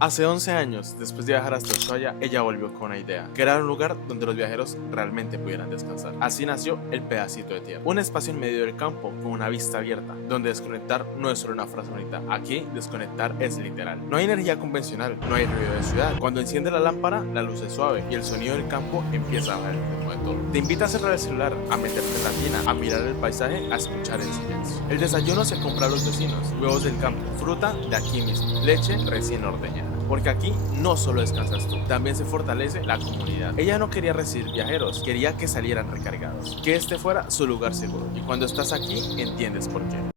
Hace 11 años, después de viajar hasta Ushuaia, ella volvió con una idea: crear un lugar donde los viajeros realmente pudieran descansar. Así nació el pedacito de tierra, un espacio en medio del campo con una vista abierta, donde desconectar no es solo una frase bonita. Aquí, desconectar es literal. No hay energía convencional, no hay ruido de ciudad. Cuando enciende la lámpara, la luz es suave y el sonido del campo empieza a bajar el ritmo de todo. Te invita a cerrar el celular, a meterte en la tina, a mirar el paisaje, a escuchar el silencio. El desayuno se compra a los vecinos: huevos del campo, fruta de aquí mismo, leche recién ordeñada. Porque aquí no solo descansas tú, también se fortalece la comunidad. Ella no quería recibir viajeros, quería que salieran recargados, que este fuera su lugar seguro. Y cuando estás aquí, entiendes por qué.